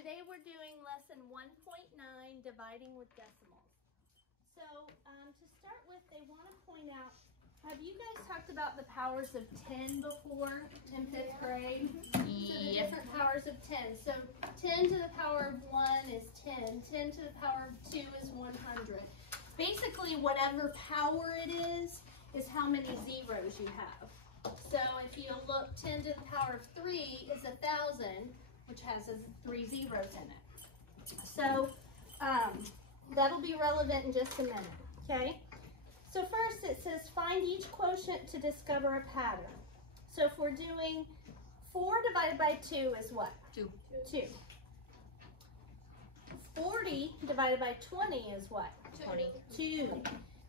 Today we're doing lesson 1.9, dividing with decimals. So to start with, they want to point out, have you guys talked about the powers of 10 before in 5th grade? So the different powers of 10. So 10 to the power of 1 is 10. 10 to the power of 2 is 100. Basically, whatever power it is how many zeros you have. So if you look, 10 to the power of 3 is 1,000, which has 3 zeros in it. So that'll be relevant in just a minute, okay? So first it says find each quotient to discover a pattern. So if we're doing 4 divided by 2 is what? 2. 40 divided by 20 is what? 20. 2.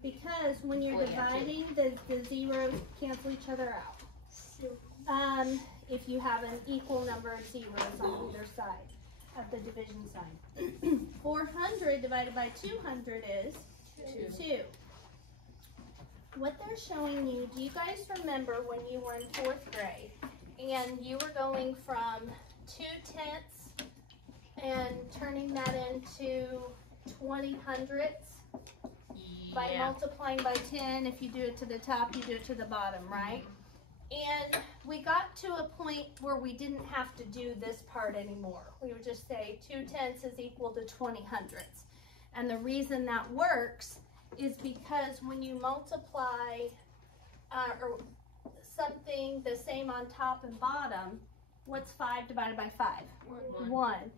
Because when you're dividing, the zeros cancel each other out. If you have an equal number of zeros on either side of the division sign. 400 divided by 200 is 2. What they're showing you, do you guys remember when you were in 4th grade and you were going from 2/10 and turning that into 20 hundredths? By multiplying by 10, if you do it to the top, you do it to the bottom, right? And we got to a point where we didn't have to do this part anymore. We would just say 2/10 is equal to 20 hundredths. And the reason that works is because when you multiply or something the same on top and bottom, what's 5 divided by 5? 1.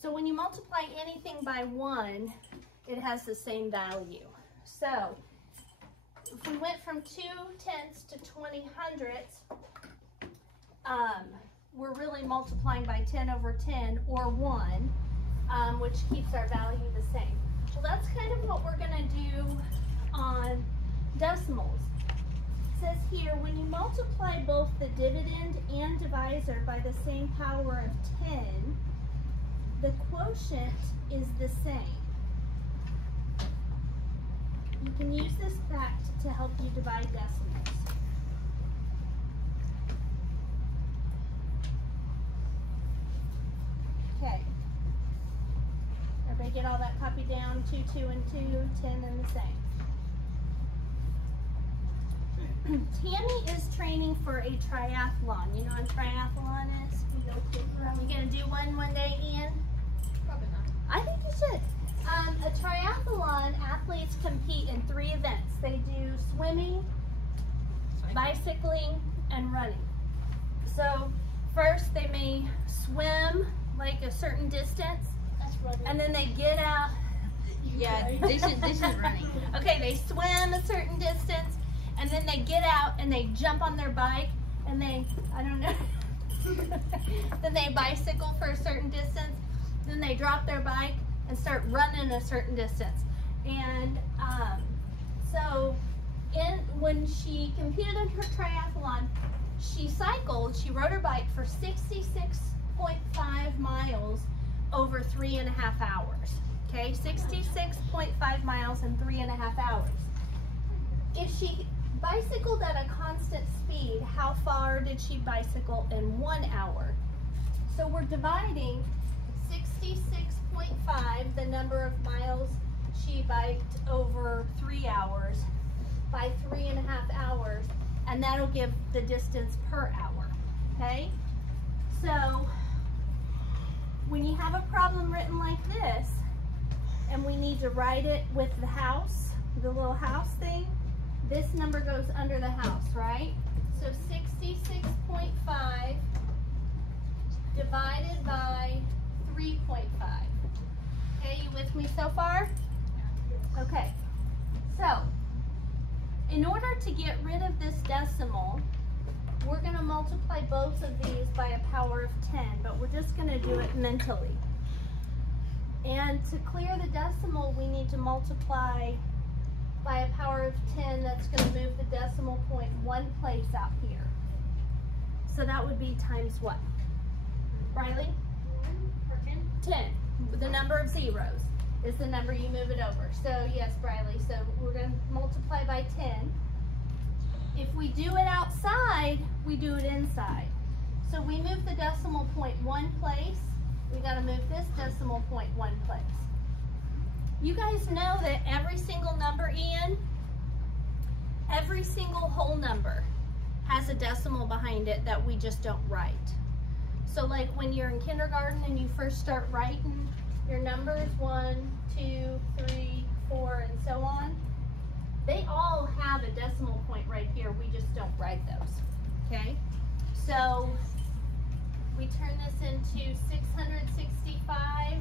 So when you multiply anything by 1, it has the same value. So if we went from 2/10 to 20 hundredths, we're really multiplying by 10 over 10 or 1, which keeps our value the same. Well, that's kind of what we're going to do on decimals. It says here, when you multiply both the dividend and divisor by the same power of 10, the quotient is the same. You can use this fact to help you divide decimals. Okay. Everybody get all that copied down? 2, 2, and 2, 10 and the same. Tammy is training for a triathlon. You know what a triathlon is? You gonna do one day, Ian? Probably not. I think you should. A triathlon, athletes compete in 3 events. They do swimming, bicycling, and running. So first they may swim like a certain distance, and then they get out. Yeah, this is running. Okay, they swim a certain distance, and then they get out and they jump on their bike, and they, I don't know, then they bicycle for a certain distance, then they drop their bike and start running a certain distance. And so when she competed in her triathlon, she cycled, she rode her bike for 66.5 miles over 3.5 hours. Okay, 66.5 miles in 3.5 hours. If she bicycled at a constant speed, how far did she bicycle in 1 hour? So we're dividing 66.5, the number of miles she biked over 3 hours, by 3.5 hours, and that'll give the distance per hour, okay? So when you have a problem written like this, and we need to write it with the house, the little house thing, this number goes under the house, right? So 66.5 divided by 3.5. Okay, you with me so far? Okay, so in order to get rid of this decimal, we're going to multiply both of these by a power of 10, but we're just going to do it mentally. And to clear the decimal, we need to multiply by a power of 10. That's going to move the decimal point 1 place out here. So that would be times what? Riley? 10. The number of zeros is the number you move it over. So yes, Briley, so we're going to multiply by 10. If we do it outside, we do it inside. So we move the decimal point 1 place, We got to move this decimal point one place. You guys know that every single number, Ian, every single whole number has a decimal behind it that we just don't write. So like when you're in kindergarten and you first start writing your numbers, 1, 2, 3, 4, and so on, they all have a decimal point right here. We just don't write those, okay? So we turn this into 665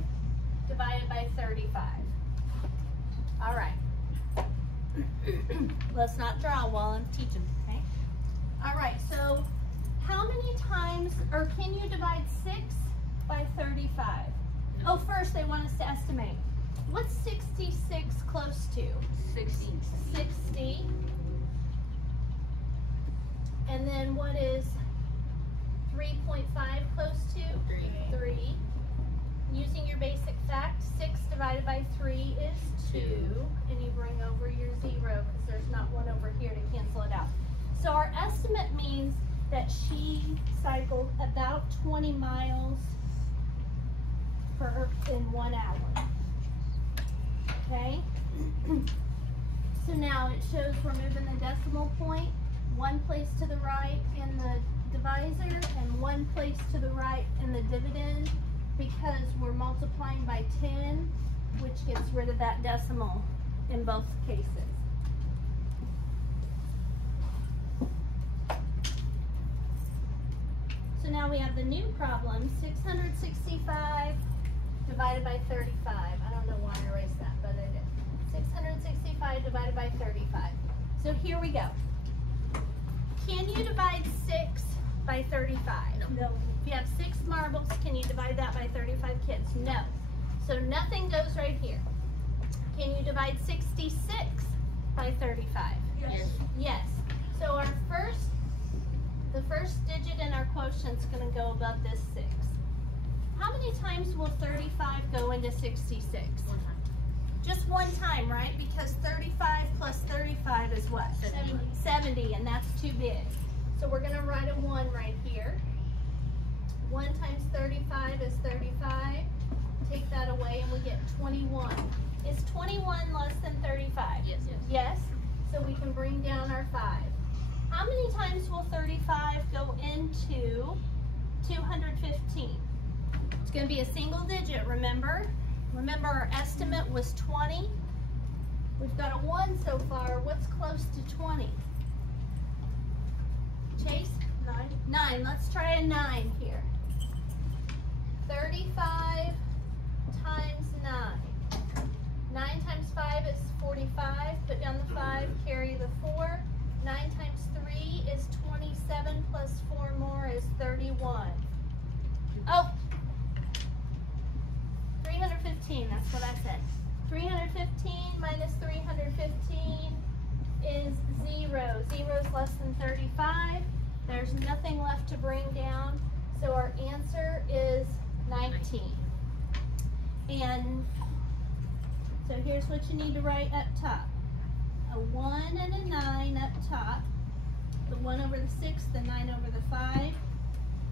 divided by 35. All right. Let's not draw while I'm teaching, okay? All right, so how many times, or can you divide 6 by 35? Oh, first they want us to estimate. What's 66 close to? 60. 60. And then what is 3.5 close to? 3. Using your basic fact, 6 divided by 3 is 2. And you bring over your 0 because there's not one over here to cancel it out. So our estimate means that she cycled about 20 miles in 1 hour. Okay? So now it shows we're moving the decimal point one place to the right in the divisor and one place to the right in the dividend, because we're multiplying by 10, which gets rid of that decimal in both cases. So now we have the new problem, 665 divided by 35. I don't know why I erased that, but I did. 665 divided by 35. So here we go. Can you divide 6 by 35? No. If you have 6 marbles, can you divide that by 35 kids? No. So nothing goes right here. Can you divide 66 by 35? Yes. Yes. So the first digit in our quotient is going to go above this 6. How many times will 35 go into 66? 1 time. Just one time, right? Because 35 plus 35 is what? 70, and that's too big. So we're going to write a 1 right here. 1 times 35 is 35. Take that away and we get 21. Is 21 less than 35? Yes. Yes? So we can bring down our 5. How many times will 35 go into 215? It's going to be a single digit, remember? Remember our estimate was 20. We've got a 1 so far. What's close to 20? Chase? 9. Let's try a 9 here. 35 times 9. 9 times 5 is 45. Put down the 5, carry the 4. 9 times 3 is 27 plus 4 more is 31. Oh! 315, that's what I said. 315 minus 315 is 0. 0 is less than 35. There's nothing left to bring down. So our answer is 19. And so here's what you need to write up top. A 1 and a 9 up top. The 1 over the 6, the 9 over the 5.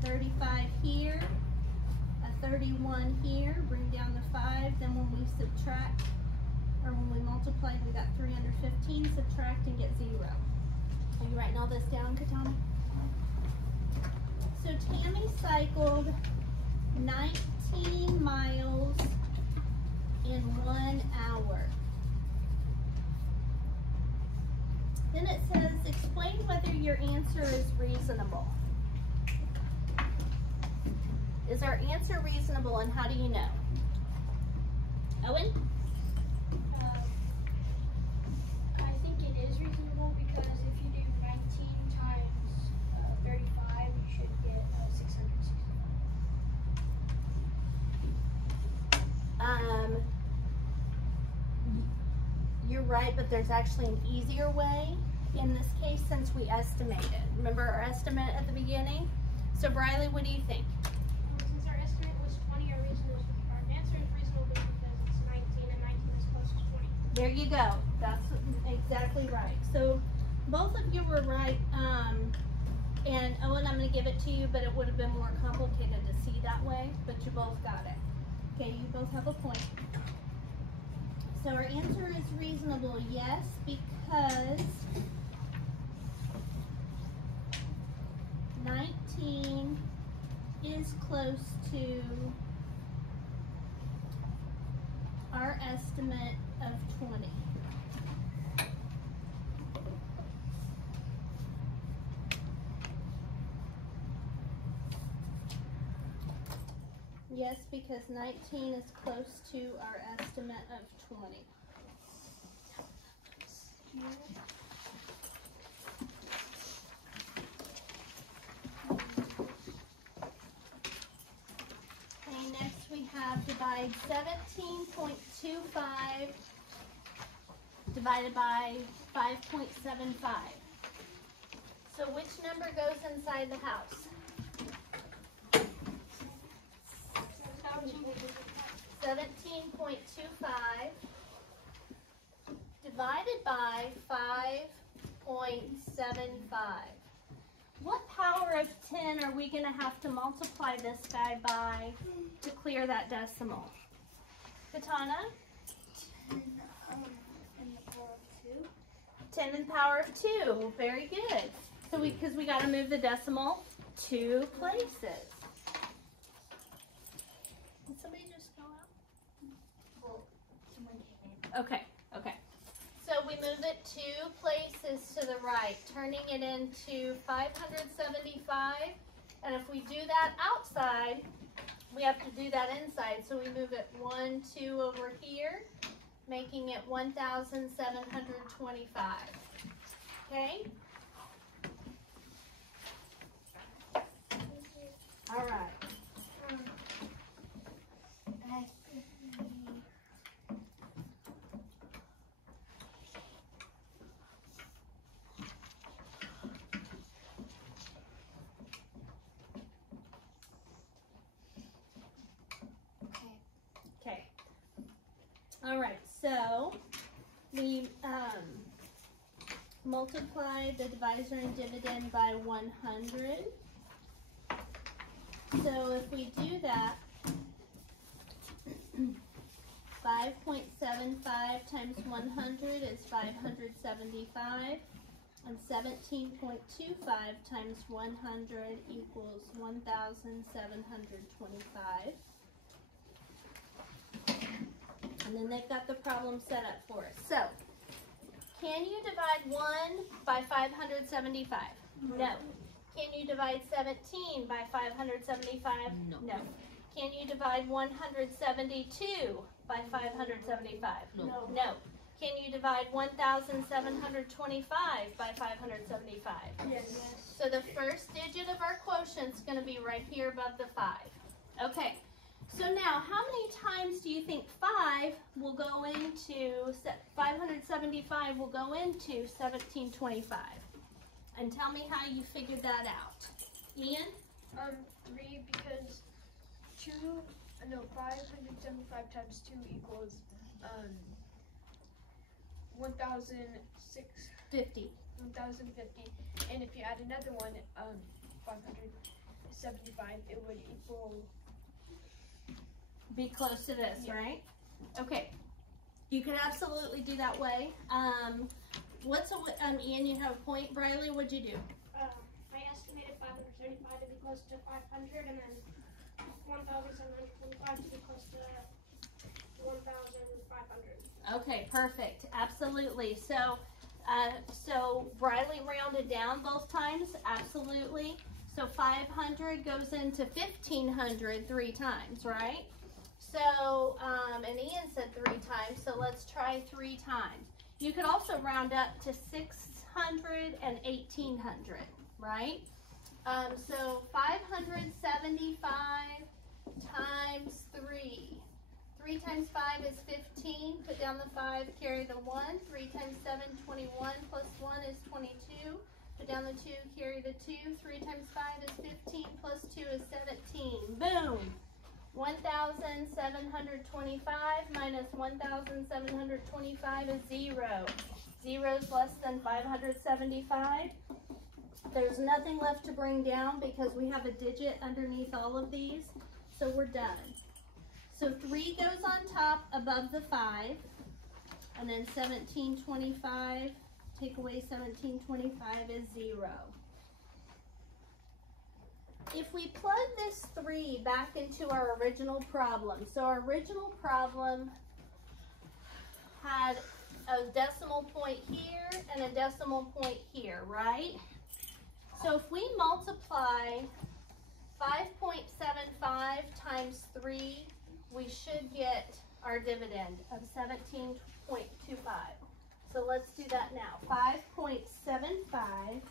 35 here. 31 here, bring down the 5, then when we subtract, or when we multiply, we got 315, subtract and get 0. Are you writing all this down, Katana? So Tammy cycled 19 miles in 1 hour. Then it says, explain whether your answer is reasonable. Is our answer reasonable, and how do you know? Owen? I think it is reasonable because if you do 19 times 35, you should get 665. You're right, but there's actually an easier way in this case since we estimated. Remember our estimate at the beginning? So Briley, what do you think? Since our estimate was 20, our answer is reasonable because it's 19 and 19 is close to 20. There you go. That's exactly right. So both of you were right And Owen, I'm going to give it to you, but it would have been more complicated to see that way, but you both got it. Okay, you both have a point. So our answer is reasonable, yes, because 19 is close to our estimate of 20. Yes, because 19 is close to our estimate of 20. Okay, next we have divide 17.25 divided by 5.75. So which number goes inside the house? 17.25 divided by 5.75. What power of 10 are we going to have to multiply this guy by to clear that decimal? Katana? 10 in the power of 2. Very good. So because we got to move the decimal 2 places. Did somebody just go out? Okay, okay. So we move it 2 places to the right, turning it into 575. And if we do that outside, we have to do that inside. So we move it 1, 2 over here, making it 1,725. Okay? All right. Okay. All right, so we multiply the divisor and dividend by 100. So if we do that, 5.75 times 100 is 575, and 17.25 times 100 equals 1,725. And then they've got the problem set up for us. So, can you divide 1 by 575? No. Can you divide 17 by 575? No. No. Can you divide 172 by 575? No. No. Can you divide 1,725 by 575? Yes. So the first digit of our quotient is going to be right here above the 5. Okay. So now, how many times do you think 5 will go into 575 will go into 1725? And tell me how you figured that out. Ian? 3 because 575 times 2 equals 1,050. And if you add another one, 575, it would equal. Be close to this, Yeah. right? Okay. You could absolutely do that way. Ian, you have a point. Briley, what'd you do? I estimated 575 to be close to 500, and then 1,725 to be close to 1,500. Okay, perfect. Absolutely. So Briley rounded down both times. Absolutely. So 500 goes into 1,500 3 times, right? So, and Ian said 3 times, so let's try 3 times. You could also round up to 600 and 1,800, right? So 575 times 3. 3 times 5 is 15. Put down the 5, carry the 1. 3 times 7, 21, plus 1 is 22. Put down the 2, carry the 2. 3 times 5 is 15, plus 2 is 17. Boom! 1,725 minus 1,725 is 0. 0 is less than 575. There's nothing left to bring down because we have a digit underneath all of these, so we're done. So 3 goes on top above the 5, and then 1725, take away 1725 is 0. If we plug this 3 back into our original problem, so our original problem had a decimal point here and a decimal point here, right? So if we multiply 5.75 times 3, we should get our dividend of 17.25. So let's do that now. 5.75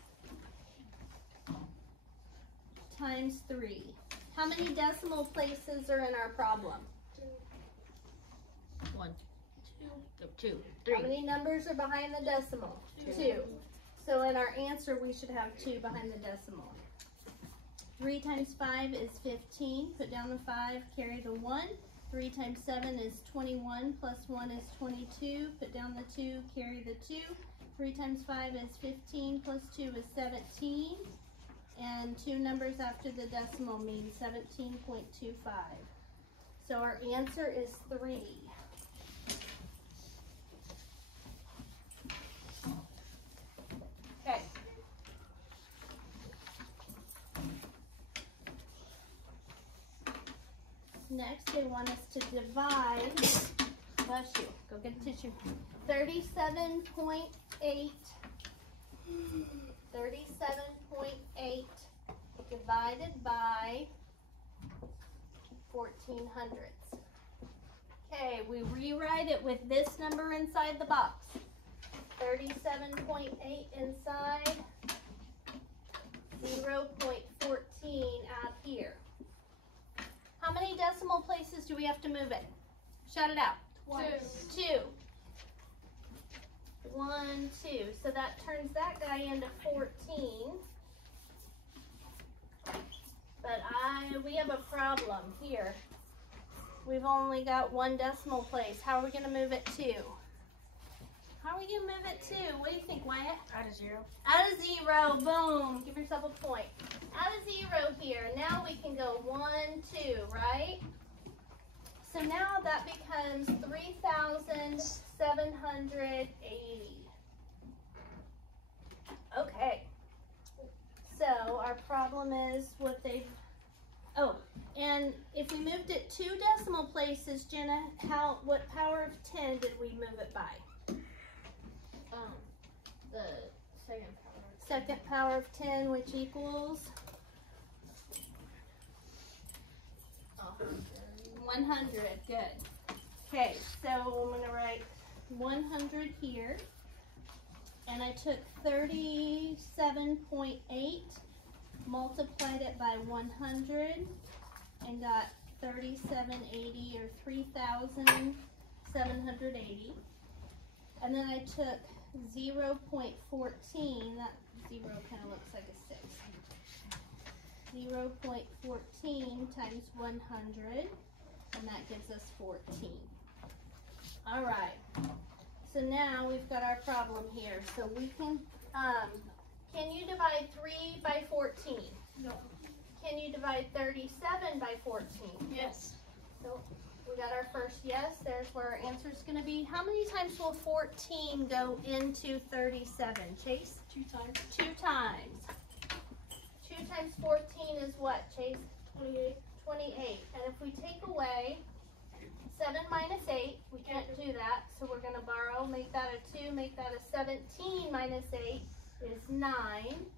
times 3. How many decimal places are in our problem? 1, 2, How 3. many numbers are behind the decimal? 2. So in our answer, we should have 2 behind the decimal. 3 times 5 is 15. Put down the 5, carry the 1. 3 times 7 is 21, plus 1 is 22. Put down the 2, carry the 2. 3 times 5 is 15, plus 2 is 17. And 2 numbers after the decimal means 17.25. So our answer is 3. Okay. Next, they want us to divide, bless you, go get a tissue, 37.8 divided by 1400ths. Okay, we rewrite it with this number inside the box. 37.8 inside, 0.14 out here. How many decimal places do we have to move it? Shout it out. 2. 1, 2. So that turns that guy into 14. But we have a problem here. We've only got 1 decimal place. How are we going to move it to? How are we going to move it to? What do you think, Wyatt? Add a 0. Add a 0. Boom. Give yourself a point. Add a 0 here. Now we can go 1, 2, right? So now that becomes 3,780. Okay. So our problem is what they've, and if we moved it 2 decimal places, Jenna, what power of 10 did we move it by? The second power. Second power of 10, which equals 100. Good. Okay, so I'm going to write 100 here. And I took 37.8, multiplied it by 100, and got 3780 or 3,780. And then I took 0.14, that 0 kind of looks like a 6. 0.14 times 100, and that gives us 14. All right. So now we've got our problem here. So we can you divide 3 by 14? No. Can you divide 37 by 14? Yes. So we got our first yes. There's where our answer is going to be. How many times will 14 go into 37? Chase? 2 times. 2 times. 2 times 14 is what, Chase? 28. 28. And if we take away 7 minus 8, we can't do that, so we're going to borrow, make that a 2, make that a 17 minus 8 is 9.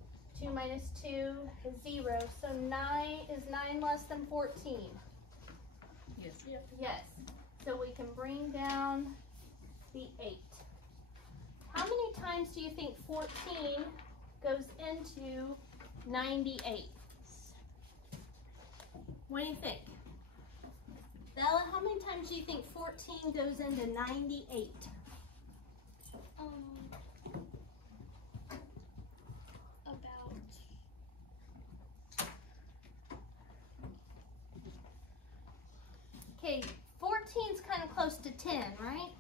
2 minus 2 is 0, so 9 is 9 less than 14. Yes. Yes, so we can bring down the 8. How many times do you think 14 goes into 98? What do you think? Bella, how many times do you think 14 goes into 98? About Okay, 14's kind of close to 10, right?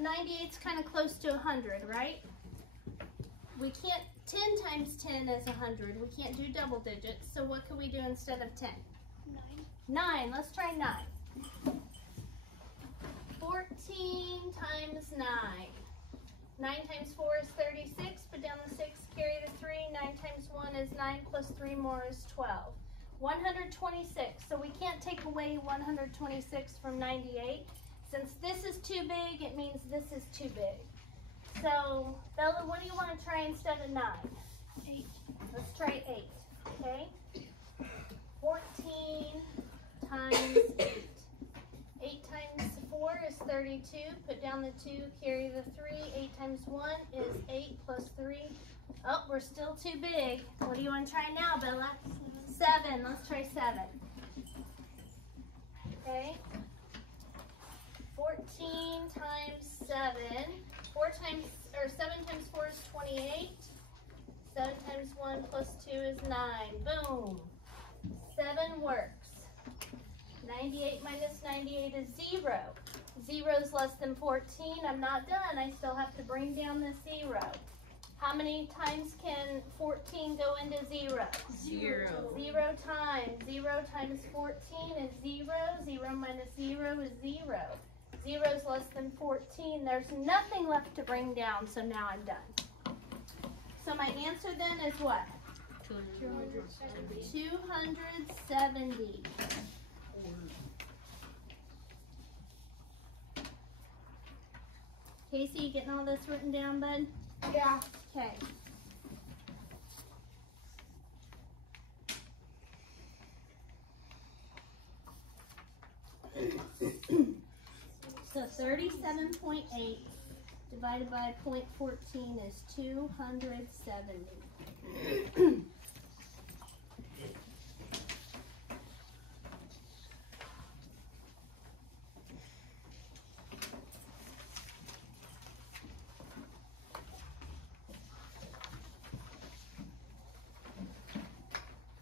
98's kind of close to 100, right? We can't 10 times 10 is 100. We can't do double digits, so what can we do instead of 10? 9. Let's try 9. 14 times 9. 9 times 4 is 36. Put down the 6, carry the 3. 9 times 1 is 9, plus 3 more is 12. 126. So we can't take away 126 from 98. Since this is too big, it means this is too big. So, Bella, what do you want to try instead of 9? 8. Let's try 8, okay? 14 times 8. 8 times 4 is 32. Put down the 2, carry the 3. 8 times 1 is 8 plus 3. Oh, we're still too big. What do you want to try now, Bella? 7. Let's try 7. Okay? 14 times 7. 7 times 4 is 28. 7 times 1 plus 2 is 9. Boom. 7 works. 98 minus 98 is 0. 0 is less than 14. I'm not done. I still have to bring down the 0. How many times can 14 go into 0? 0. 0 times. 0 times 14 is 0. 0 minus 0 is 0. 0 is less than 14. There's nothing left to bring down, so now I'm done. So my answer then is what? 270. 270. Casey, you getting all this written down, bud? Yeah. Okay. So 37.8 divided by 0.14 is 270.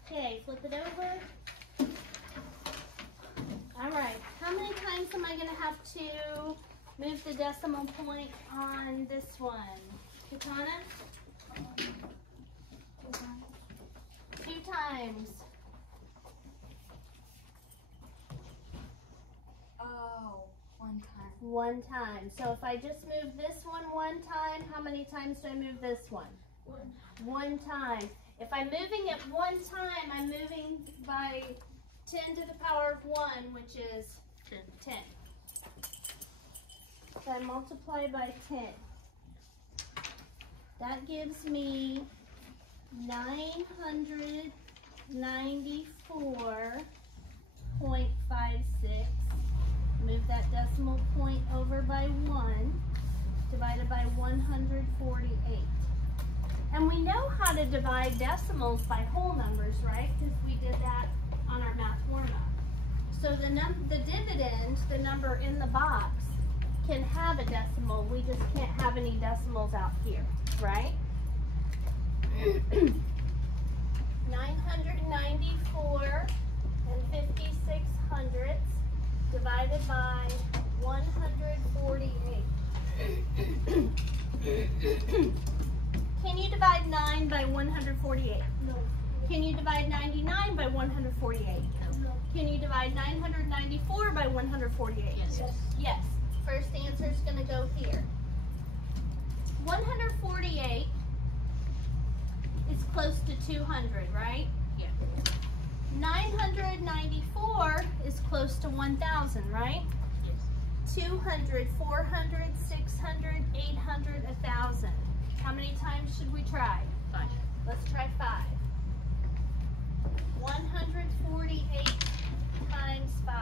Okay, flip it over. All right, how many times am I going to have to move the decimal point on this one? Katana? 2 times. Oh, 1 time. 1 time. So if I just move this one 1 time, how many times do I move this one? 1 time. If I'm moving it 1 time, I'm moving by 10 to the power of 1, which is 10. So I multiply by 10. That gives me 994.56. Move that decimal point over by 1, divided by 148. And we know how to divide decimals by whole numbers, right? Because we did that on our math warm-up. So the dividend, the number in the box, can have a decimal. We just can't have any decimals out here, right? 994 and 56 hundredths divided by 148. Can you divide 9 by 148? No. Can you divide 99 by 148? No. Can you divide 994 by 148? Yes. Yes. First answer is going to go here. 148 is close to 200, right? Yeah. 994 is close to 1,000, right? Yes. 200, 400, 600, 800, 1,000. How many times should we try? 5. Let's try 5. 148 times 5.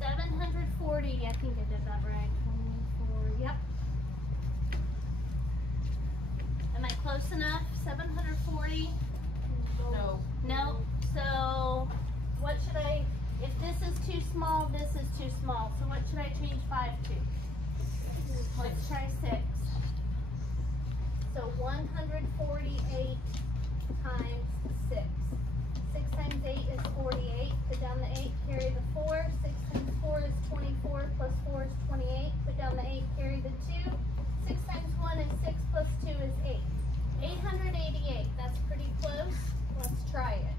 $740. I think I did that right. 24. Yep. Am I close enough? 740. No. No. So what should I? If this is too small, this is too small. So what should I change 5 to? Let's try 6. So 148 times 6. 6 times 8 is 48. Put down the 8, carry the 4. 6 times 4 is 24, plus 4 is 28. Put down the 8, carry the 2. 6 times 1 is 6, plus 2 is 8. 888, that's pretty close. Let's try it.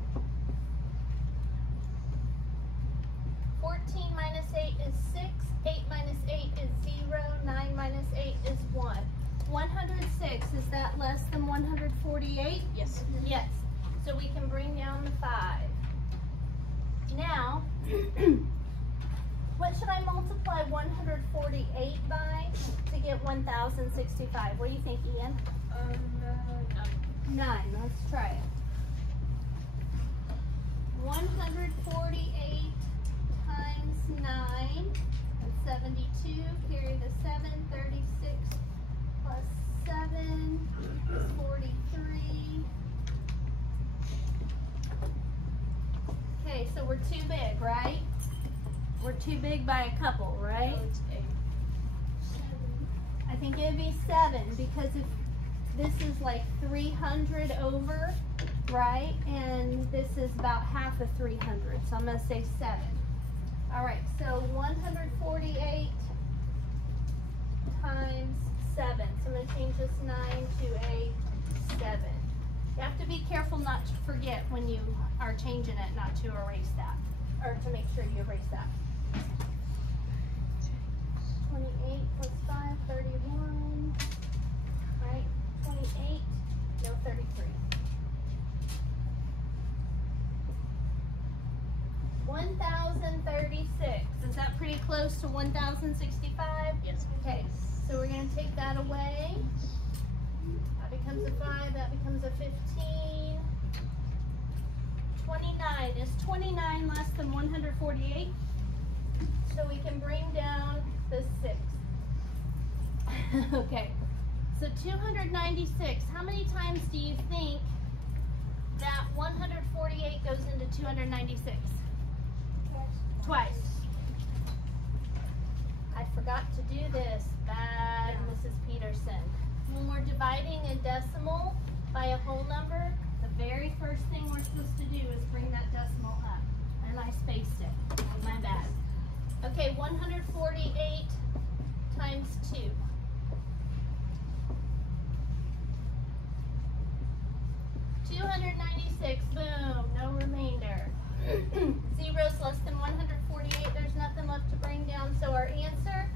14 minus 8 is 6. 8 minus 8 is 0. 9 minus 8 is 1. 106, is that less than 148? Yes. Yes. So we can bring down the 5. Now, what should I multiply 148 by to get 1065? What do you think, Ian? 9. Let's try it. 148 times 9 is 72. Carry the 7. 36 plus 7 is 43. Okay, so we're too big, right? We're too big by a couple, right? It's 8. I think it'd be 7 because if this is like 300 over, right? And this is about half of 300, so I'm gonna say 7. All right, so 148 times 7. So I'm gonna change this 9 to a 7. You have to be careful not to forget when you are changing it, not to erase that, or to make sure you erase that. 28 plus 5, 31, right? 28, no, 33. 1036, is that pretty close to 1065? Yes. Okay, so we're gonna take that away. That becomes a 5, that becomes a 15. 29, is 29 less than 148? So we can bring down the 6. Okay, so 296, how many times do you think that 148 goes into 296? Twice. I forgot to do this. Bad, Mrs. Peterson. When we're dividing a decimal by a whole number, the very first thing we're supposed to do is bring that decimal up. And I spaced it. My bad. Okay, 148 times 2. $296. Boom. No remainder. Zero's less than 148. There's nothing left to bring down. So our answer,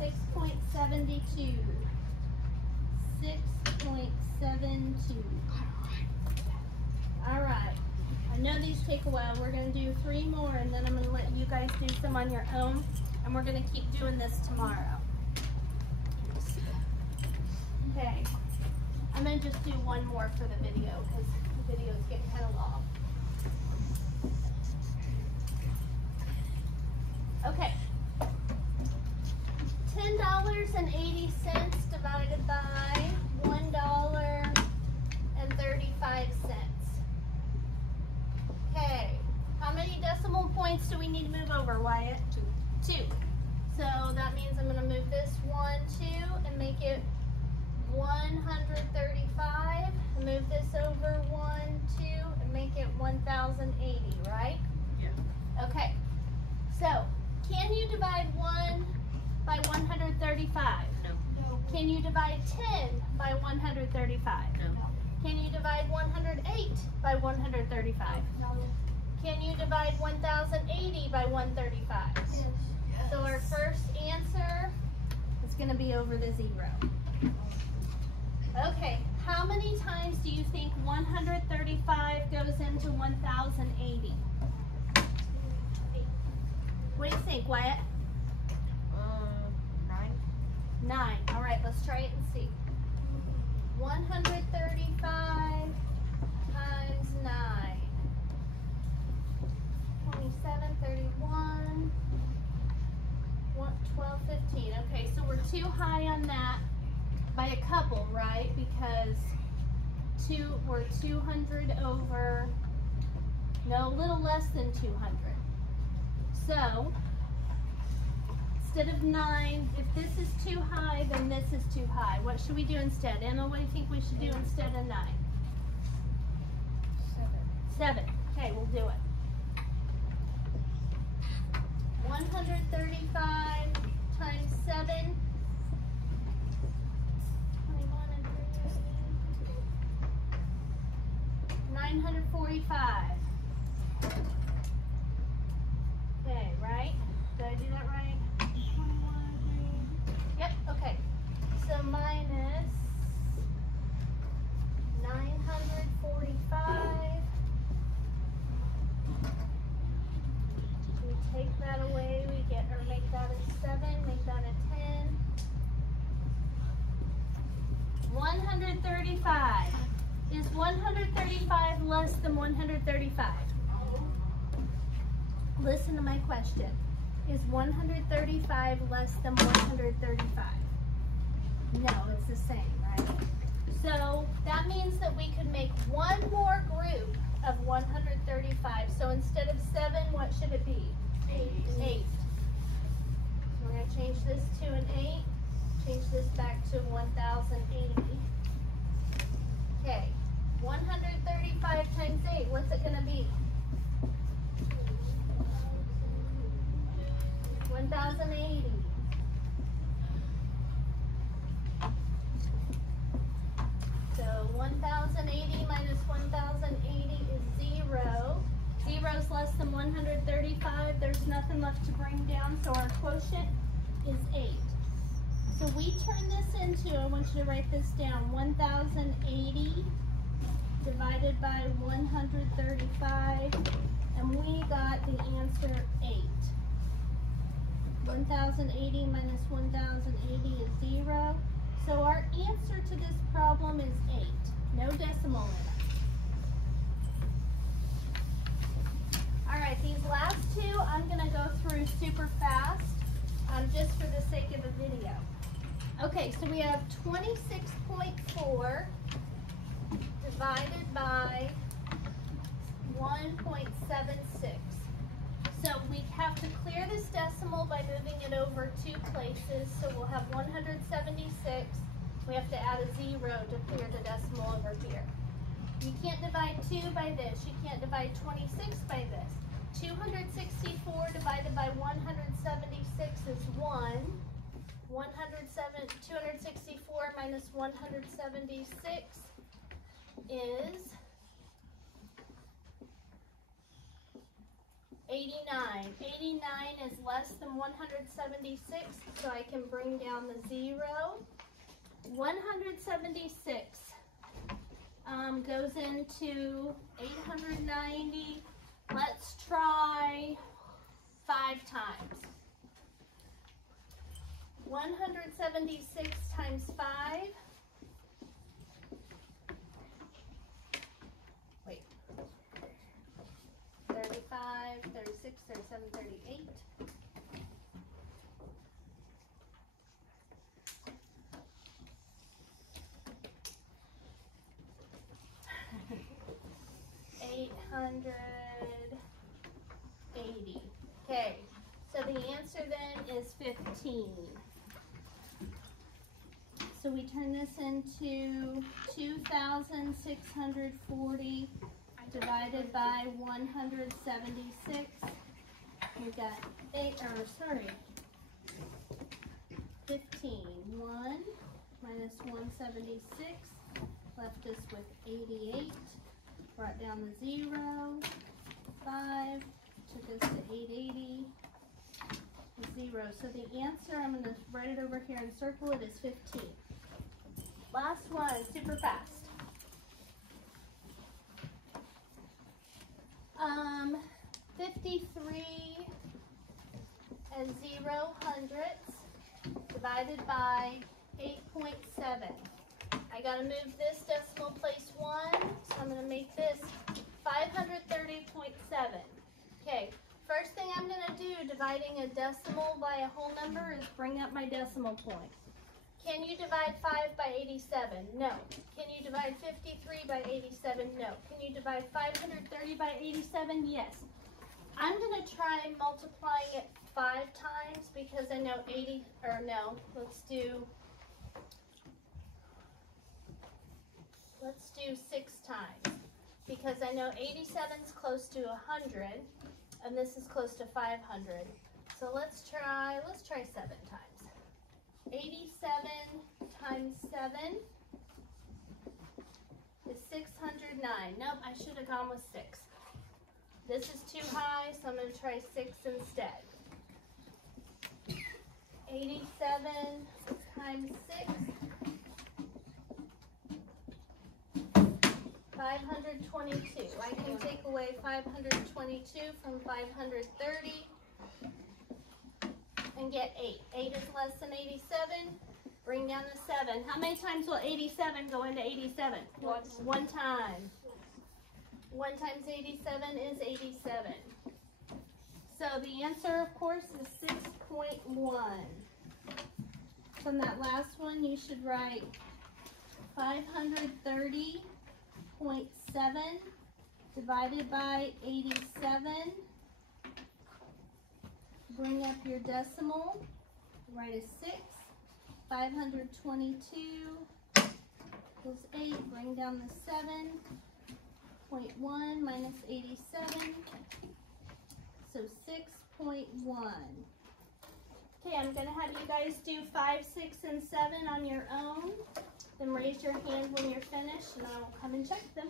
6.72. 6.72. All right. I know these take a while. We're going to do 3 more, and then I'm going to let you guys do some on your own, and we're going to keep doing this tomorrow. Okay. I'm going to just do 1 more for the video because the video is getting kind of long. Okay. $10.80 divided by $1.35. Okay. How many decimal points do we need to move over, Wyatt? 2. So that means I'm going to move this 1, 2, and make it 135. Move this over 1, 2, and make it 1,080, right? Yeah. Okay. So, can you divide 1 by 135? No. Can you divide 10 by 135? No. Can you divide 108 by 135? No. Can you divide 1,080 by 135? Yes. So our first answer is going to be over the 0. Okay, how many times do you think 135 goes into 1,080? What do you think, Wyatt? 9. 9. All right, let's try it and see. 135 times 9. 27, 31, 12, 15. Okay, so we're too high on that by a couple, right? Because we're 200 over, no, a little less than 200. So, instead of 9, if this is too high, then this is too high. What should we do instead? Emma, what do you think we should do instead of 9? 7. 7. Okay, we'll do it. 135 times 7. 21 and 3. 945. Okay, right? Did I do that right? 21, 3. Yep, okay. So minus 945. We take that away, we get, or make that a 7, make that a 10. 135. Is 135 less than 135? Listen to my question. Is 135 less than 135? No, it's the same, right? So that means that we could make one more group of 135. So instead of 7, what should it be? 8. So we're going to change this to an 8. Change this back to 1080. Okay, 135 times 8, what's it going to be? 1080. So 1080 minus 1080 is 0. 0 is less than 135. There's nothing left to bring down, so our quotient is 8. So we turn this into, I want you to write this down, 1080 divided by 135, and we got the answer 8. 1080 minus 1080 is 0. So our answer to this problem is 8. No decimal in it. Alright, these last two I'm going to go through super fast, just for the sake of the video. Okay, so we have 26.4 divided by 1.76. So we have to clear this decimal by moving it over 2 places. So we'll have 176. We have to add a 0 to clear the decimal over here. You can't divide 2 by this. You can't divide 26 by this. 264 divided by 176 is 1. 264 minus 176 is 89. 89 is less than 176, so I can bring down the 0. 176 goes into 890. Let's try 5 times. 176 times 5. Wait. 35, 36, 37, 38. $880. Okay, so the answer then is 15. So we turn this into 2,640 divided by 176. We got 15. 1 minus 176 left us with 88. Brought down the 0. 5 took us to 880. 0. So the answer, I'm going to write it over here and circle it, is 15. Last one, super fast. 53 and 0 hundredths divided by 8.7. I got to move this decimal place 1, so I'm going to make this 530.7. Okay, first thing I'm going to do, dividing a decimal by a whole number, is bring up my decimal point. Can you divide 5 by 87? No. Can you divide 53 by 87? No. Can you divide 530 by 87? Yes. I'm going to try multiplying it 5 times because I know 80, or no, let's do 6 times. because I know 87 is close to 100, and this is close to 500. So let's try 7 times. 87 times 7 is 609. Nope, I should have gone with 6. This is too high, so I'm going to try 6 instead. 87 times 6, 522. I can take away 522 from 530 and get 8. 8 is less than 87. Bring down the 7. How many times will 87 go into 87? One time. 1 times 87 is 87. So the answer, of course, is 6.1. From that last one, you should write 530.7 divided by 87. Bring up your decimal. Write a 6. 522 is 8. Bring down the 7. 0.1 minus 87. So 6.1. Okay, I'm going to have you guys do 5, 6, and 7 on your own. Then raise your hand when you're finished, and I will come and check them.